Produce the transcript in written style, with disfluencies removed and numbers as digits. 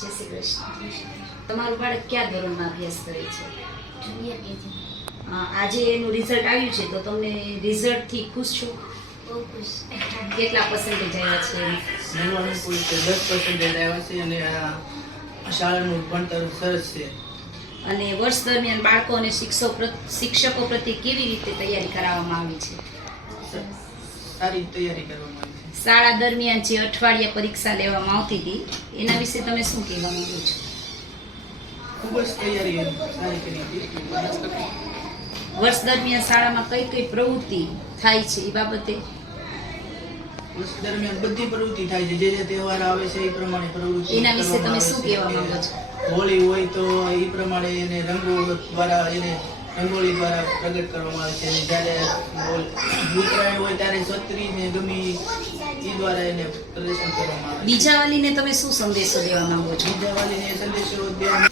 જય શ્રી કૃષ્ણ. તમારું બાળક કયા ધોરણમાં અભ્યાસ કરે છે? Junior KG. આજે એનું રિઝલ્ટ આવ્યું છે તો તમે રિઝલ્ટથી ખુશ છો? બહુ ખુશ. કેટલા પર્સન્ટેજ આવ્યા છે? 10% આવ્યા છે અને આ શાળાનું ભણતર સરસ છે. અને વર્ષ દરમિયાન બાળકો અને શિક્ષકો પ્રત્યે કેવી રીતે તૈયારી કરાવવામાં આવી છે? સારી તૈયારી કરવામાં આવી છે. શાળા દરમિયાન જે અઠવાડિયા પરીક્ષા લેવામાં આવતી હતી એના વિશે તમે શું કહેવા માંગો છો? ખૂબ જ તૈયારી સારી કરી હતી. વર્ષ દરમિયાન શાળામાં કઈ કઈ પ્રવૃત્તિ થાય છે એ બાબતે? વર્ષ દરમિયાન બધી પ્રવૃત્તિ થાય છે. જે તહેવાર આવે છે એ પ્રમાણે પ્રવૃત્તિ એના વિશે તમે કરવામાં શું આવે છે. કહેવા માંગો છો? હોળી હોય તો એ પ્રમાણે એને રંગો દ્વારા એને રંગોળી દ્વારા પ્રગટ કરવામાં આવે છે. અને જ્યારે ઉત્તરાયણ હોય ત્યારે છત્રી ને ગમી એ દ્વારા એને પ્રદર્શન કરવામાં આવે છે. બીજા વાલીને તમે શું સંદેશો દેવા માંગો છો? દિવાળીને સંદેશો દેવા